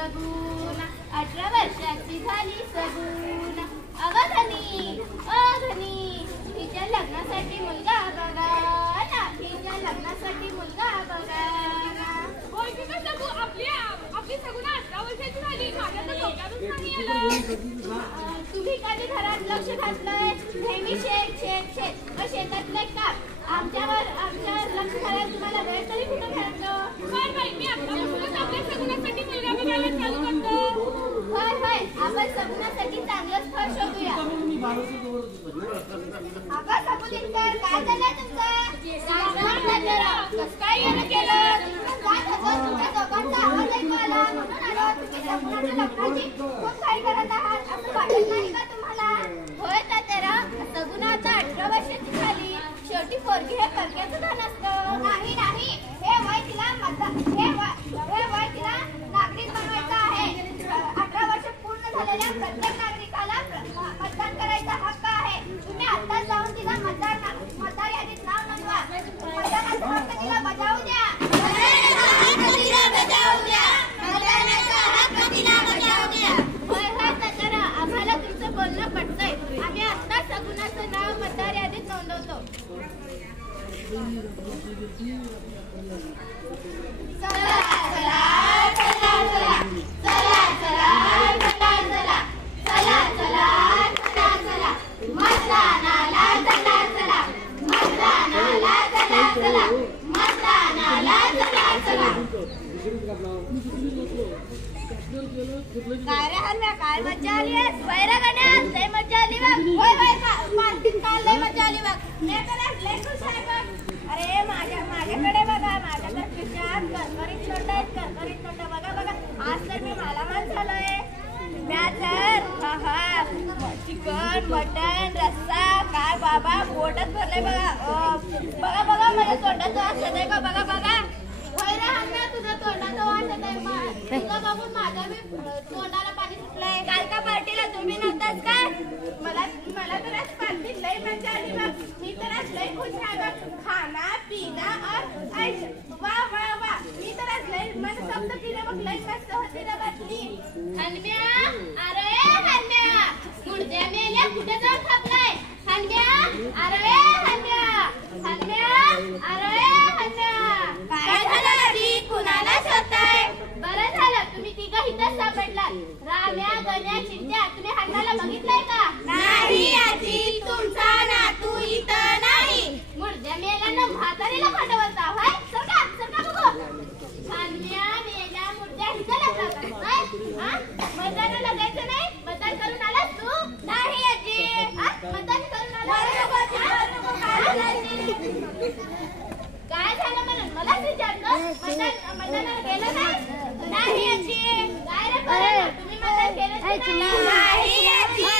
सगुना 18 वर्षाची झाली सगुना अवधनी अधनी तिच्या लग्नासाठी मुलगा बघा ना तिच्या लग्नासाठी मुलगा बघा ना. होय की काय सगू आपली सगुना 18 वर्षाची झाली माझ्या तर डोक्यातच नाही आलं. तुम्ही कधी घरात लक्ष घातलंय नेहमी शेत शेतातले काम आमच्यावर लक्ष घालायला तुम्हाला वेळ तरी कुठं मिळतो. होय बाई मी आतापासूनच आपल्या सगुनासाठी मुलगा बघायला चालू करतो. होय आपण सगुनासाठी चांगलं स्थळ शोधूया. अगं सगुनीकर काय झालं तुमचं कसं काय येणं केलं काय झालं तुमच्या दोघांचा आवाज ऐकू आला म्हणून आलो. तुम्ही सगुनाच्या लग्नाची खूप काही करत आहात असं वाटत नाही का तुम्हाला. होय तात्यारा सगुना आता 18 वर्षाची झाली शेवटी पोरगी हे परक्याचं धन असतं. नाही हे वय तिला नागरिक बनवायचं आहे. 18 वर्ष पूर्ण झालेल्या प्रत्येक नागरिकाला मतदान करायचा हक्क आहे. तुम्ही आत्ताच जाऊन तिला मतदार यादीत नाव नोंदवा. मतदानाचा हक्क तिला बजावू द्या. होय तात्यारा आम्हाला तुमचं बोलणं पटतंय. आम्ही आत्ताच सगुनाचं नाव मतदार यादीत नोंदवतो. काय रे हलव्या काय मजा आली वैरा गाण्यात लय मजा आली बघ. होय पार्टीत काल लय मजा आली बघ. मी तर लय खुश आहे बघ. अरे माझ्याकडे बघा माझ्याकडे खिशात करकरीत नोट आहेत करकरीत नोट बघा आज तर मी मालामाल झालोय. चिकन मटन रस्सा काय बाबा पोटात भरलंय बघा माझ्या तोंडाचं वास आहे का बघा. वैरा हलव्या तुझ्या तोंडाचं वास आहे तुझं बघून माझ्या मी तोंडाला पाणी सुटलंय. काल का पार्टीला तुम्ही नव्हताच काय. मला तर आज पार्टीत लय मजा आली बघ. मी तर आज लय खुश आहे बघ. खाना पिना और ऐश वा मी तर आज लय मन शब्द पिले बघ लय मस्त होती ना बातली. हनम्या अरे हनम्या मुर्द्या मेल्या कुठे जाऊन थांबलाय. हनम्या अरे हनम्या अरे हनम्या काय झालं आजी कुणाला शोधताय. बरं झालं तुम्ही तिघं इथंच सापडलात. राम्या गण्या चिंट्या तुम्ही हन्नाला बघितलंय का. नाही आजी तुमचा नातू इथं नाही. मुर्द्या मेल्यानं म्हातारीला खंडवता होय सरका बघू. हनम्या मेल्या मुर्द्या इथं लागतात मतदान लगायचं नाही. मतदान करून आलास तू. नाही आजी मतदान करून आला काय झालं म्हणून मलाच विचारलं. मतदानाला गेलं नाही आजी. काय रे तुम्ही मतदान केलं नाही आजी.